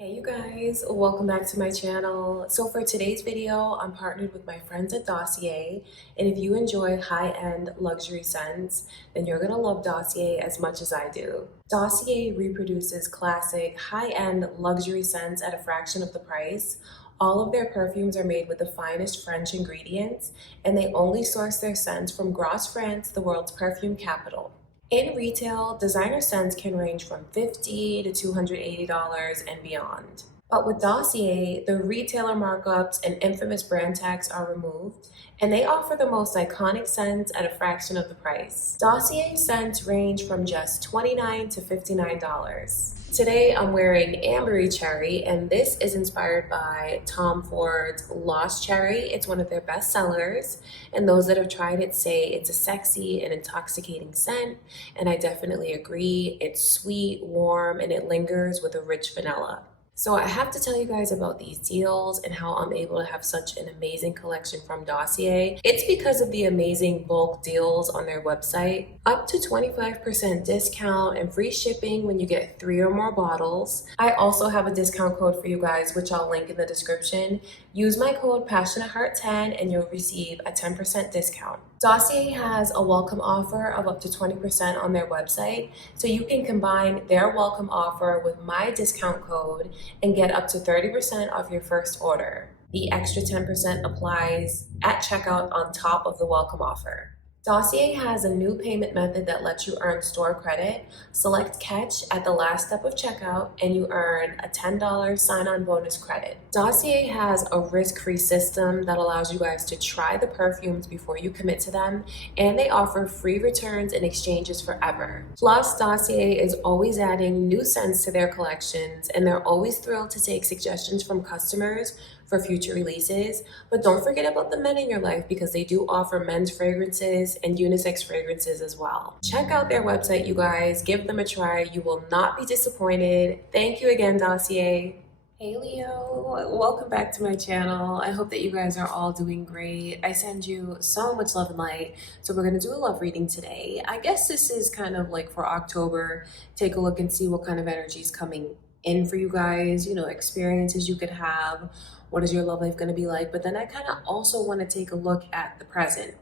Hey you guys, welcome back to my channel. So for today's video, I'm partnered with my friends at Dossier, and if you enjoy high-end luxury scents, then you're gonna love Dossier as much as I do. Dossier reproduces classic high-end luxury scents at a fraction of the price. All of their perfumes are made with the finest French ingredients, and they only source their scents from Grasse, France, the world's perfume capital. In retail, designer scents can range from $50 to $280 and beyond. But with Dossier, the retailer markups and infamous brand tags are removed, and they offer the most iconic scents at a fraction of the price. Dossier scents range from just $29 to $59. Today I'm wearing Ambery Cherry, and this is inspired by Tom Ford's Lost Cherry. It's one of their best sellers, and those that have tried it say it's a sexy and intoxicating scent, and I definitely agree. It's sweet, warm, and it lingers with a rich vanilla. So I have to tell you guys about these deals and how I'm able to have such an amazing collection from Dossier. It's because of the amazing bulk deals on their website. Up to 25% discount and free shipping when you get 3 or more bottles. I also have a discount code for you guys, which I'll link in the description. Use my code PassionateHeart10 and you'll receive a 10% discount. Dossier has a welcome offer of up to 20% on their website, so you can combine their welcome offer with my discount code and get up to 30% off your first order. The extra 10% applies at checkout on top of the welcome offer. Dossier has a new payment method that lets you earn store credit. Select Catch at the last step of checkout and you earn a $10 sign-on bonus credit. Dossier has a risk-free system that allows you guys to try the perfumes before you commit to them, and they offer free returns and exchanges forever. Plus, Dossier is always adding new scents to their collections, and they're always thrilled to take suggestions from customers for future releases. But don't forget about the men in your life, because they do offer men's fragrances and unisex fragrances as well. Check out their website, you guys. Give them a try. You will not be disappointed. Thank you again, Dossier. Hey Leo, welcome back to my channel. I hope that you guys are all doing great. I send you so much love and light. So we're gonna do a love reading today. I guess this is kind of like for October. Take a look and see what kind of energy is coming in for you guys, experiences you could have. What is your love life going to be like? But then I kind of also want to take a look at the present,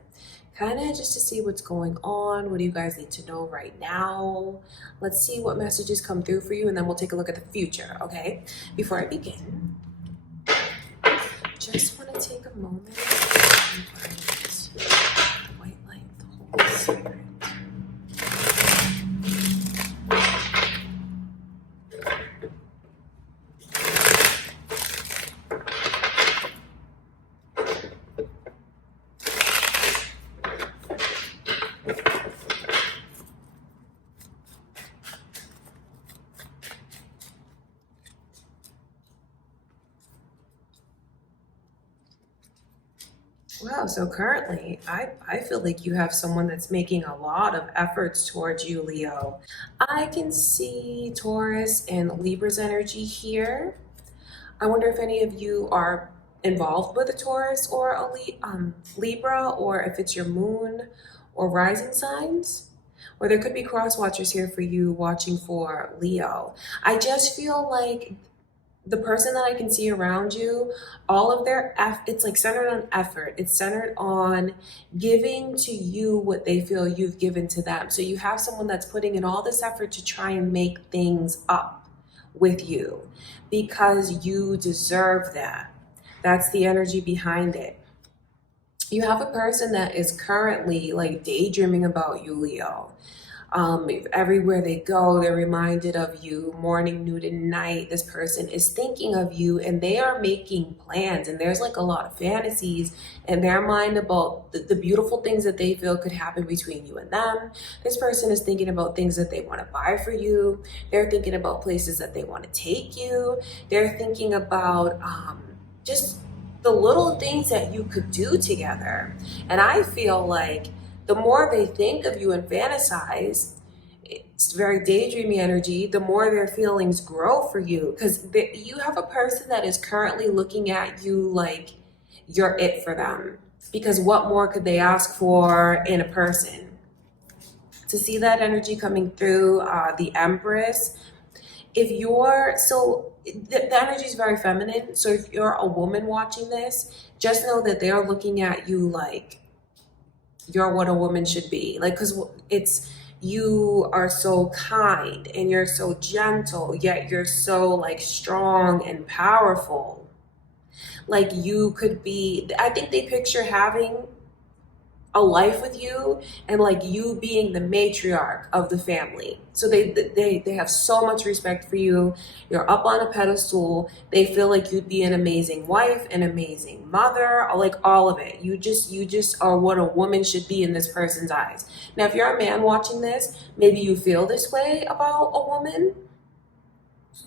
kind of just to see what's going on. What do you guys need to know right now? Let's see what messages come through for you, and then we'll take a look at the future, okay? Before I begin, just want to take a moment and invite the white light, the Holy Spirit. Wow, so currently, I feel like you have someone that's making a lot of efforts towards you, Leo. I can see Taurus and Libra's energy here. I wonder if any of you are involved with a Taurus or a Libra, or if it's your moon or rising signs. Or there could be cross watchers here for you watching for Leo. I just feel like the person that I can see around you, all of their it's like centered on effort. It's centered on giving to you what they feel you've given to them. So you have someone that's putting in all this effort to try and make things up with you because you deserve that. That's the energy behind it. You have a person that is currently like daydreaming about you, Leo. Everywhere they go, they're reminded of you morning, noon, and night. This person is thinking of you, and they are making plans, and there's like a lot of fantasies in their mind about the beautiful things that they feel could happen between you and them. This person is thinking about things that they want to buy for you. They're thinking about places that they want to take you. They're thinking about just the little things that you could do together. And I feel like the more they think of you and fantasize, it's very daydreamy energy, the more their feelings grow for you, because you have a person that is currently looking at you like you're it for them. Because what more could they ask for in a person? To see that energy coming through, the Empress, if you're, so the energy is very feminine. So if you're a woman watching this, just know that they're looking at you like you're what a woman should be. Like, because it's, you are so kind and you're so gentle, yet you're so like strong and powerful. Like you could be, I think they picture having a life with you and like you being the matriarch of the family. So they have so much respect for you. You're up on a pedestal. They feel like you'd be an amazing wife, an amazing mother, like all of it. You just are what a woman should be in this person's eyes. Now if you're a man watching this, maybe you feel this way about a woman,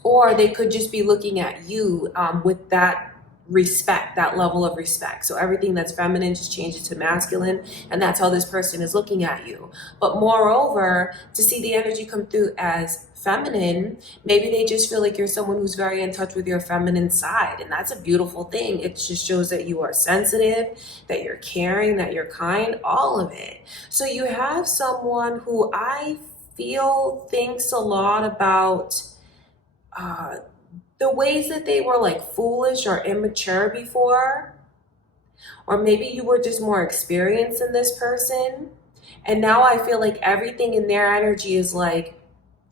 or they could just be looking at you with that respect, that level of respect. So everything that's feminine just changes to masculine, and that's how this person is looking at you. But moreover, to see the energy come through as feminine, maybe they just feel like you're someone who's very in touch with your feminine side, and that's a beautiful thing. It just shows that you are sensitive, that you're caring, that you're kind, all of it. So you have someone who I feel thinks a lot about the ways that they were like foolish or immature before, or maybe you were just more experienced than this person. And now I feel like everything in their energy is like,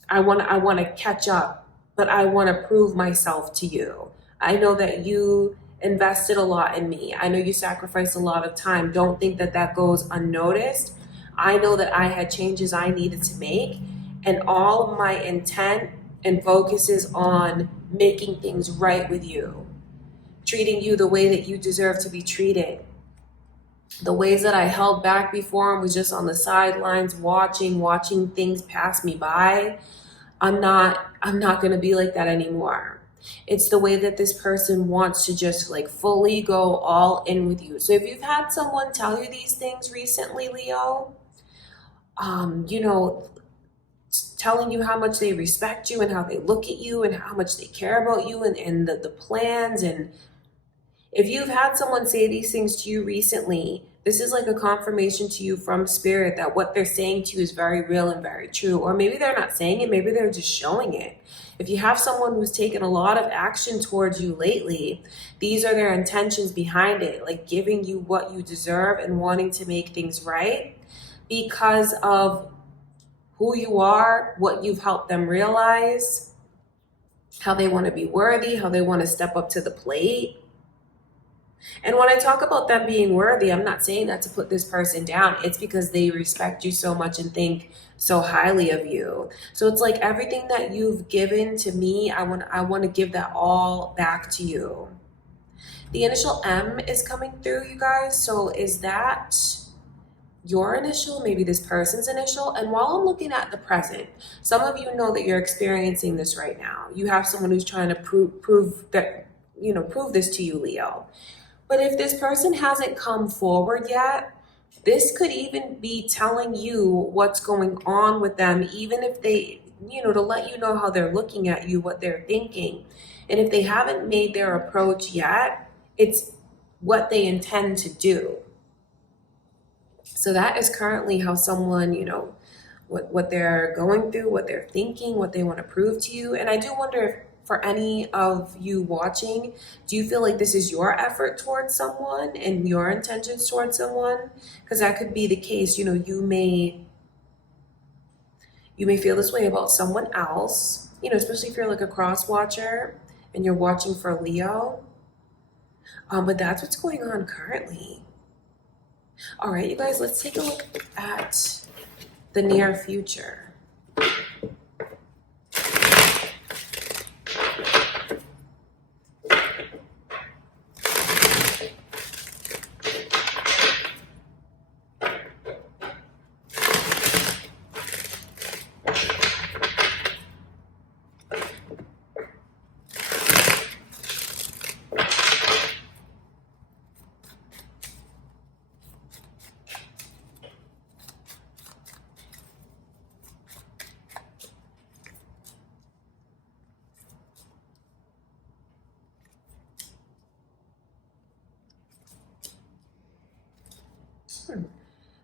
I want to catch up, but I want to prove myself to you. I know that you invested a lot in me. I know you sacrificed a lot of time. Don't think that that goes unnoticed. I know that I had changes I needed to make, and all of my intent and focus is on making things right with you, treating you the way that you deserve to be treated. The ways that I held back before and was just on the sidelines watching things pass me by. I'm not going to be like that anymore. It's the way that this person wants to just like fully go all in with you. So if you've had someone tell you these things recently, Leo, you know, telling you how much they respect you and how they look at you and how much they care about you and the plans. And if you've had someone say these things to you recently, this is like a confirmation to you from spirit that what they're saying to you is very real and very true. Or maybe they're not saying it, maybe they're just showing it. If you have someone who's taken a lot of action towards you lately, these are their intentions behind it, like giving you what you deserve and wanting to make things right because of who you are, what you've helped them realize, how they want to be worthy, how they want to step up to the plate. And when I talk about them being worthy, I'm not saying that to put this person down. It's because they respect you so much and think so highly of you. So it's like everything that you've given to me, I want to give that all back to you. The initial M is coming through, you guys. So is that your initial, maybe this person's initial? And while I'm looking at the present, some of you know that you're experiencing this right now. You have someone who's trying to prove this to you, Leo. But if this person hasn't come forward yet, this could even be telling you what's going on with them, even if they, to let you know how they're looking at you, what they're thinking. And if they haven't made their approach yet, it's what they intend to do. So that is currently how someone, what they're going through, what they're thinking, what they want to prove to you. And I do wonder if for any of you watching, do you feel like this is your effort towards someone and your intentions towards someone? Because that could be the case. You may feel this way about someone else, especially if you're like a cross watcher and you're watching for Leo. But that's what's going on currently. All right, you guys, let's take a look at the near future.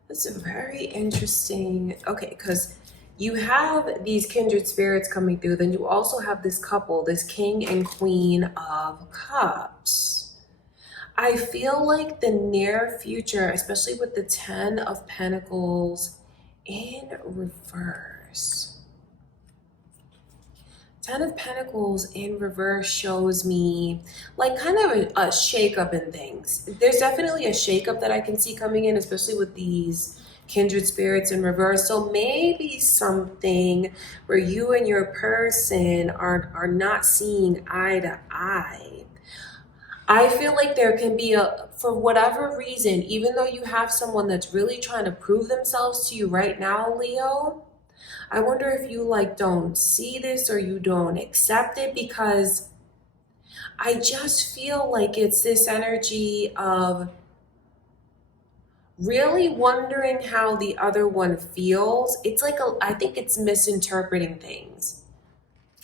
That's a very interesting, okay, because you have these kindred spirits coming through. Then you also have this couple, this King and Queen of Cups. I feel like the near future, especially with the Ten of Pentacles in reverse. Ten of Pentacles in reverse shows me like kind of a shakeup in things. There's definitely a shakeup that I can see coming in, especially with these kindred spirits in reverse. So maybe something where you and your person are not seeing eye to eye. I feel like there can be for whatever reason, even though you have someone that's really trying to prove themselves to you right now, Leo, I wonder if you like don't see this or you don't accept it, because I just feel like it's this energy of really wondering how the other one feels. It's like I think it's misinterpreting things.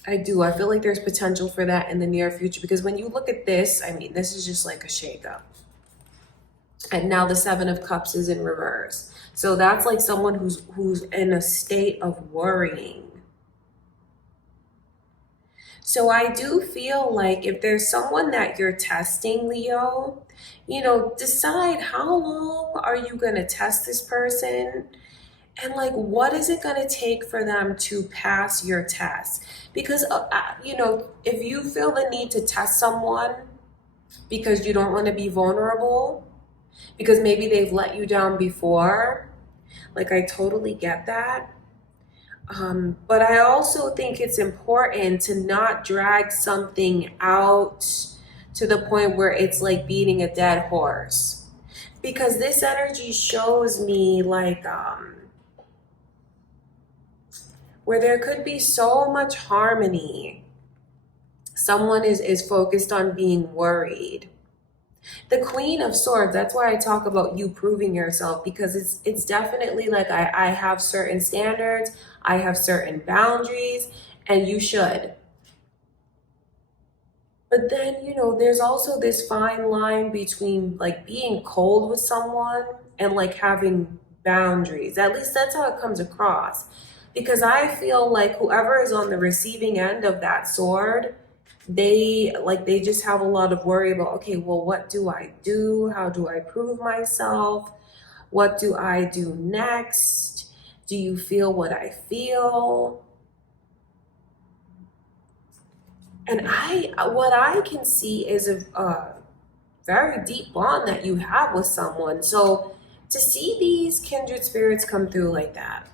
I do. I feel like there's potential for that in the near future, because when you look at this, I mean, this is just like a shakeup. And now the Seven of Cups is in reverse. So that's like someone who's in a state of worrying. So I do feel like if there's someone that you're testing, Leo, you know, decide how long are you going to test this person, and like what is it going to take for them to pass your test? Because you know, if you feel the need to test someone because you don't want to be vulnerable, because maybe they've let you down before, like I totally get that. But I also think it's important to not drag something out to the point where it's like beating a dead horse, because this energy shows me like where there could be so much harmony. Someone is focused on being worried. The Queen of Swords, that's why I talk about you proving yourself, because it's definitely like I have certain standards, I have certain boundaries, and you should. But then, you know, there's also this fine line between like being cold with someone and like having boundaries. At least that's how it comes across. Because I feel like whoever is on the receiving end of that sword, they just have a lot of worry about, okay, well, what do I do? How do I prove myself? What do I do next? Do you feel what I feel? And what I can see is a very deep bond that you have with someone. So to see these kindred spirits come through like that,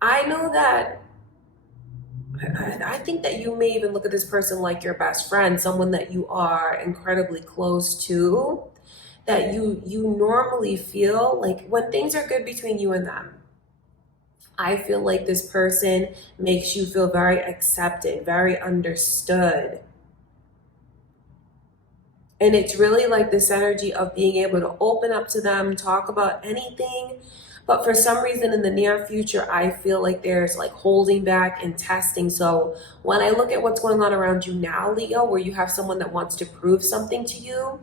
I know that I think that you may even look at this person like your best friend, someone that you are incredibly close to, that you normally feel like when things are good between you and them. I feel like this person makes you feel very accepted, very understood. And it's really like this energy of being able to open up to them, talk about anything. But for some reason in the near future, I feel like there's like holding back and testing. So when I look at what's going on around you now, Leo, where you have someone that wants to prove something to you,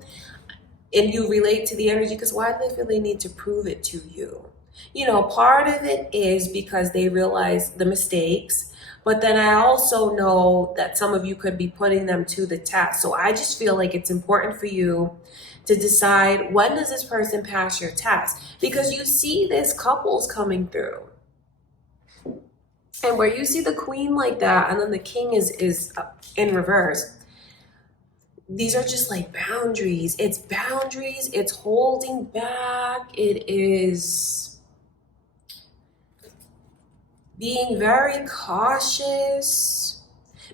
and you relate to the energy, because why do they feel they need to prove it to you? You know, part of it is because they realize the mistakes, but then I also know that some of you could be putting them to the test. So I just feel like it's important for you to decide, when does this person pass your test? Because you see this couples coming through. And where you see the Queen like that, and then the King is in reverse, these are just like boundaries. It's boundaries, it's holding back, it is being very cautious,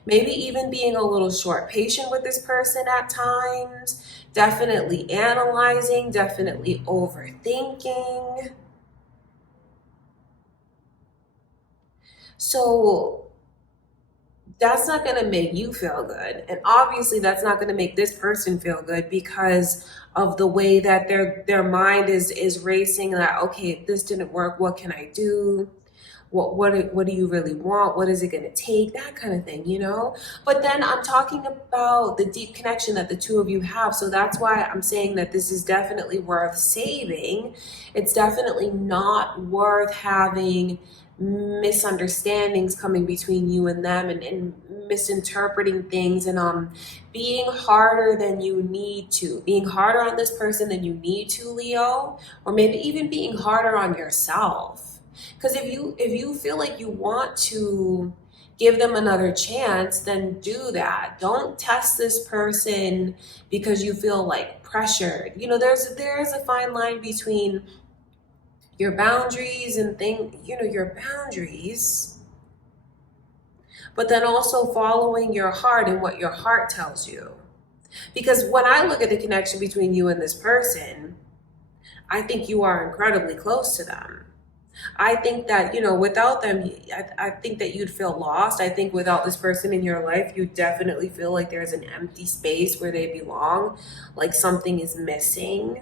maybe even being a little short patient with this person at times, definitely analyzing, definitely overthinking. So that's not going to make you feel good. And obviously that's not going to make this person feel good, because of the way that their mind is racing, that, okay, if this didn't work, what can I do? what do you really want? What is it going to take? That kind of thing, you know? But then I'm talking about the deep connection that the two of you have. So that's why I'm saying that this is definitely worth saving. It's definitely not worth having misunderstandings coming between you and them, and misinterpreting things, and being harder than you need to, being harder on this person than you need to, Leo, or maybe even being harder on yourself. Because if you feel like you want to give them another chance, then do that. Don't test this person because you feel like pressured. You know, there's a fine line between your boundaries and your boundaries, but then also following your heart and what your heart tells you. Because when I look at the connection between you and this person, I think you are incredibly close to them. I think that, without them, I think that you'd feel lost. I think without this person in your life, you definitely feel like there's an empty space where they belong, like something is missing.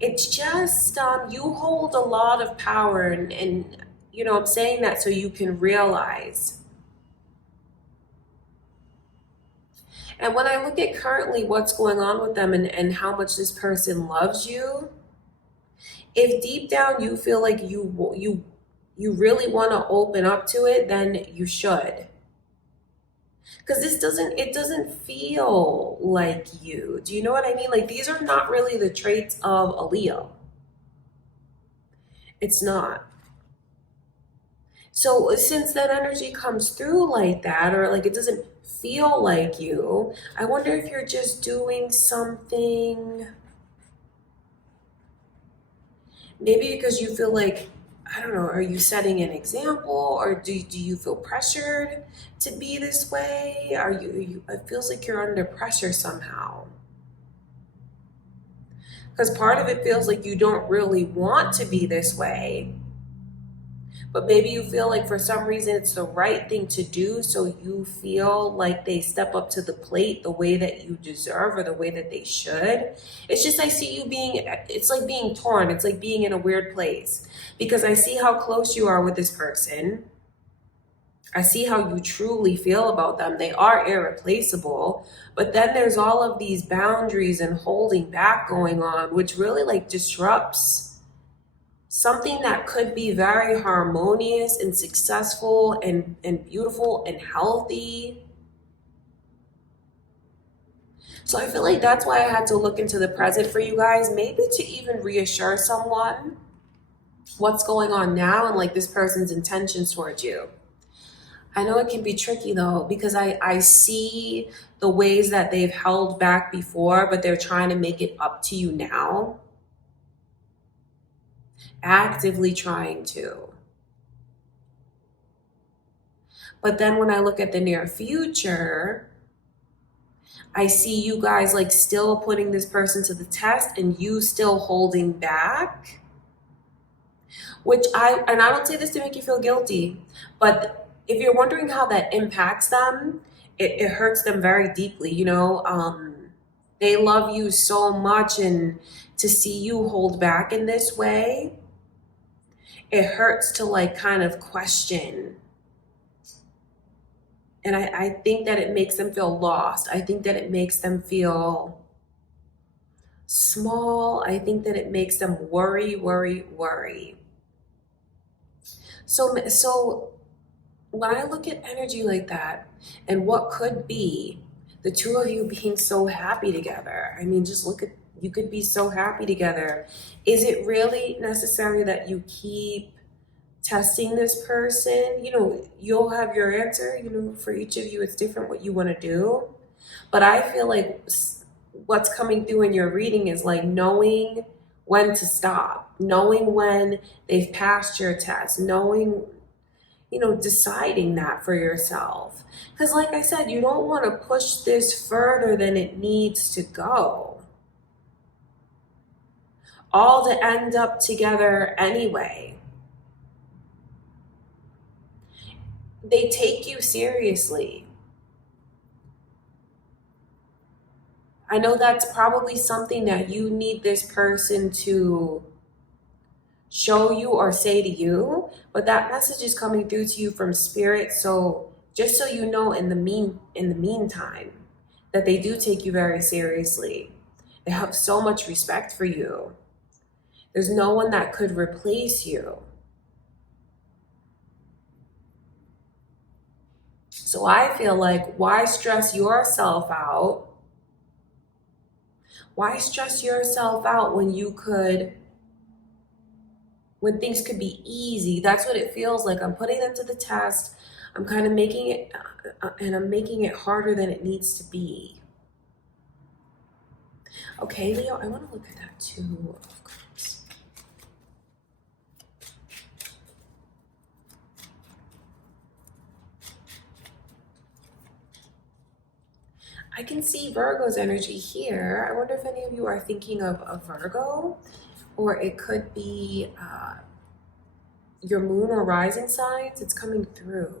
It's just, you hold a lot of power, and I'm saying that so you can realize. And when I look at currently what's going on with them, and how much this person loves you, if deep down you feel like you really want to open up to it, then you should. Because it doesn't feel like you. Do you know what I mean? Like, these are not really the traits of a Leo. It's not. So since that energy comes through like that, or like it doesn't feel like you, I wonder if you're just doing something, maybe because you feel like, I don't know, are you setting an example, or do you feel pressured to be this way? It feels like you're under pressure somehow. Because part of it feels like you don't really want to be this way, but maybe you feel like for some reason it's the right thing to do, so you feel like they step up to the plate the way that you deserve, or the way that they should. It's just, I see you it's like being torn. It's like being in a weird place, because I see how close you are with this person. I see how you truly feel about them. They are irreplaceable. But then there's all of these boundaries and holding back going on, which really like disrupts something that could be very harmonious and successful and beautiful and healthy. So I feel like that's why I had to look into the present for you guys, maybe to even reassure someone what's going on now, and like this person's intentions towards you. I know it can be tricky though, because I see the ways that they've held back before, but they're trying to make it up to you now. Actively trying to. But then when I look at the near future, I see you guys like still putting this person to the test, and you still holding back. And I don't say this to make you feel guilty, but if you're wondering how that impacts them, it hurts them very deeply. They love you so much, and to see you hold back in this way, it hurts to like kind of question. And I think that it makes them feel lost. I think that it makes them feel small. I think that it makes them worry. So when I look at energy like that, and what could be the two of you being so happy together, I mean, just look at, you could be so happy together. Is it really necessary that you keep testing this person? You'll have your answer. For each of you, it's different what you want to do. But I feel like what's coming through in your reading is like knowing when to stop, knowing when they've passed your test, knowing, deciding that for yourself. Because like I said, you don't want to push this further than it needs to go, all to end up together anyway. They take you seriously. I know that's probably something that you need this person to show you or say to you, but that message is coming through to you from spirit. So just so you know, in the meantime, that they do take you very seriously. They have so much respect for you. There's no one that could replace you. So I feel like, why stress yourself out? Why stress yourself out when things could be easy? That's what it feels like. I'm putting them to the test. I'm kind of making it, and I'm making it harder than it needs to be. Okay, Leo, I want to look at that too. I can see Virgo's energy here. I wonder if any of you are thinking of a Virgo, or it could be your moon or rising signs. It's coming through.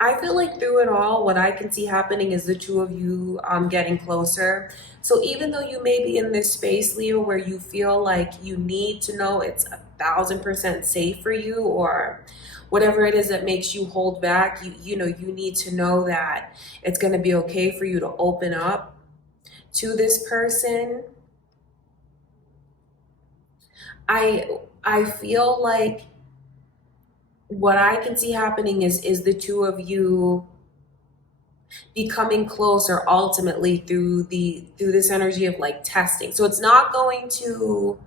I feel like through it all, what I can see happening is the two of you getting closer. So even though you may be in this space, Leo, where you feel like you need to know it's 1000% safe for you, or whatever it is that makes you hold back, you know, you need to know that it's going to be okay for you to open up to this person. I feel like what I can see happening is the two of you becoming closer ultimately through this energy of like testing. So it's not going to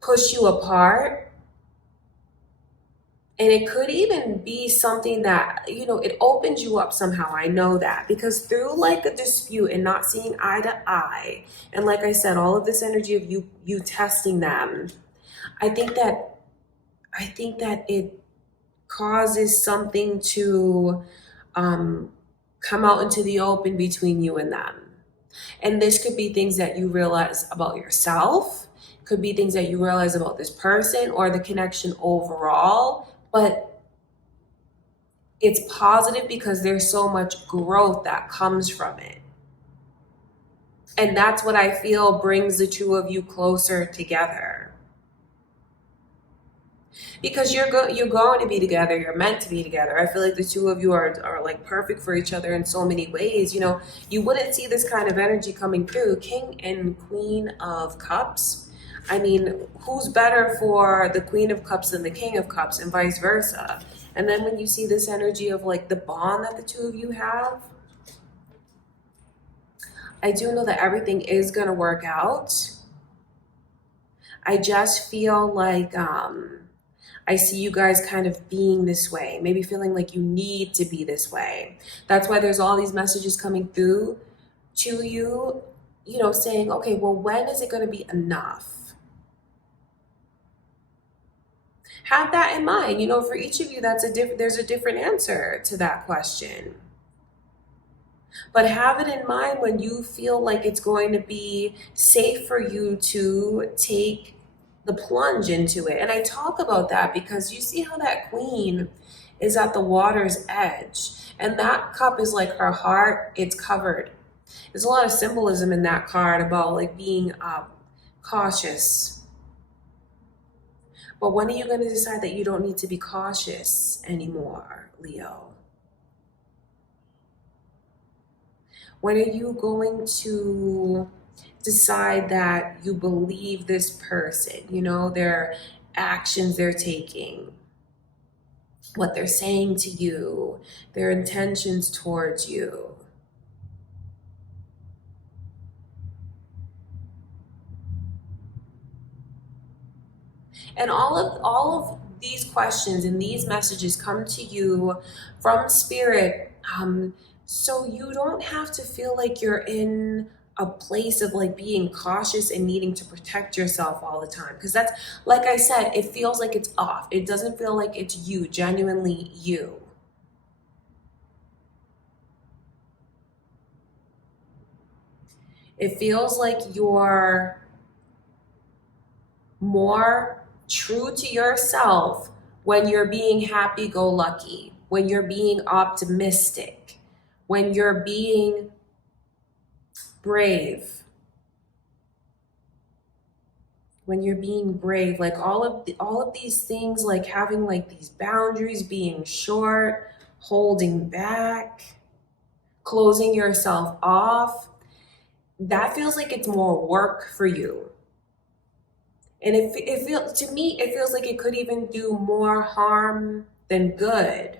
push you apart. And it could even be something that, you know, it opens you up somehow. I know that, because through like a dispute and not seeing eye to eye, and like I said, all of this energy of you testing them, I think that it causes something to come out into the open between you and them. And this could be things that you realize about yourself, could be things that you realize about this person or the connection overall. But it's positive because there's so much growth that comes from it. And that's what I feel brings the two of you closer together. Because you're going to be together, you're meant to be together. I feel like the two of you are like perfect for each other in so many ways. You know, you wouldn't see this kind of energy coming through. King and Queen of Cups. I mean, who's better for the Queen of Cups than the King of Cups, and vice versa? And then when you see this energy of like the bond that the two of you have, I do know that everything is going to work out. I just feel like I see you guys kind of being this way, maybe feeling like you need to be this way. That's why there's all these messages coming through to you, you know, saying, okay, well, when is it going to be enough? Have that in mind. You know, for each of you, there's a different answer to that question. But have it in mind when you feel like it's going to be safe for you to take the plunge into it. And I talk about that because you see how that queen is at the water's edge, and that cup is like her heart. It's covered. There's a lot of symbolism in that card about like being cautious. But when are you going to decide that you don't need to be cautious anymore, Leo? When are you going to decide that you believe this person, you know, their actions they're taking, what they're saying to you, their intentions towards you? And all of these questions and these messages come to you from spirit, so you don't have to feel like you're in a place of like being cautious and needing to protect yourself all the time. Because that's, like I said, it feels like it's off. It doesn't feel like it's you, genuinely you. It feels like you're more true to yourself when you're being happy-go-lucky, when you're being optimistic, when you're being brave, like all of these things, like having like these boundaries, being short, holding back, closing yourself off, that feels like it's more work for you. And it feels, to me, it feels like it could even do more harm than good.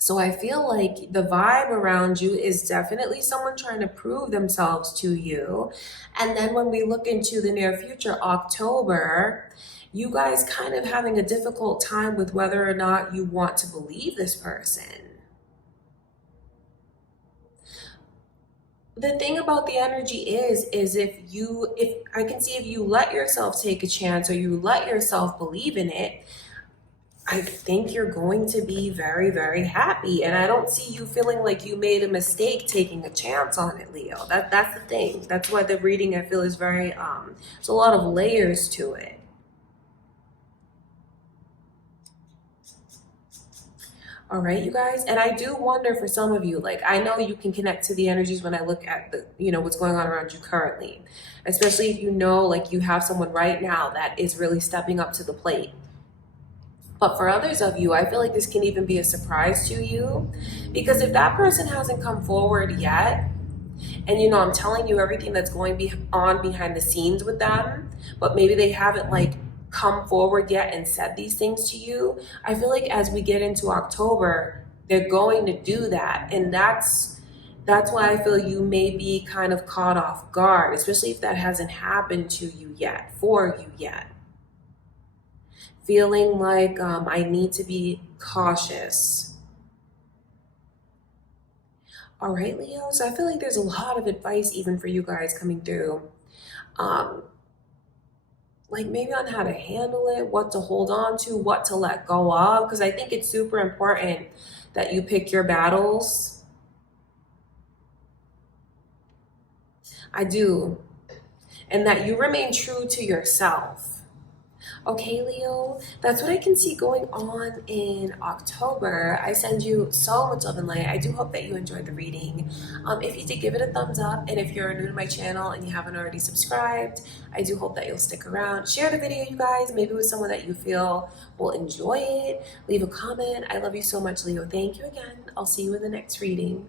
So I feel like the vibe around you is definitely someone trying to prove themselves to you. And then when we look into the near future, October, you guys kind of having a difficult time with whether or not you want to believe this person. The thing about the energy is if I can see, if you let yourself take a chance or you let yourself believe in it, I think you're going to be very, very happy. And I don't see you feeling like you made a mistake taking a chance on it, Leo. That's the thing. That's why the reading, I feel, is very there's a lot of layers to it. All right, you guys. And I do wonder for some of you, like, I know you can connect to the energies when I look at the, what's going on around you currently, especially if you know, like, you have someone right now that is really stepping up to the plate. But for others of you, I feel like this can even be a surprise to you, because if that person hasn't come forward yet, and I'm telling you everything that's going on behind the scenes with them, but maybe they haven't like come forward yet and said these things to you, I feel like as we get into October, they're going to do that. And that's why I feel you may be kind of caught off guard, especially if that hasn't happened to you yet, for you yet. Feeling like I need to be cautious. All right, Leo, so I feel like there's a lot of advice even for you guys coming through. Like maybe on how to handle it, what to hold on to, what to let go of, because I think it's super important that you pick your battles. I do. And that you remain true to yourself. Okay, Leo, that's what I can see going on in October. I send you so much love and light. I do hope that you enjoyed the reading. If you did, give it a thumbs up. And if you're new to my channel and you haven't already subscribed, I do hope that you'll stick around. Share the video, you guys, maybe with someone that you feel will enjoy it. Leave a comment. I love you so much, Leo. Thank you again. I'll see you in the next reading.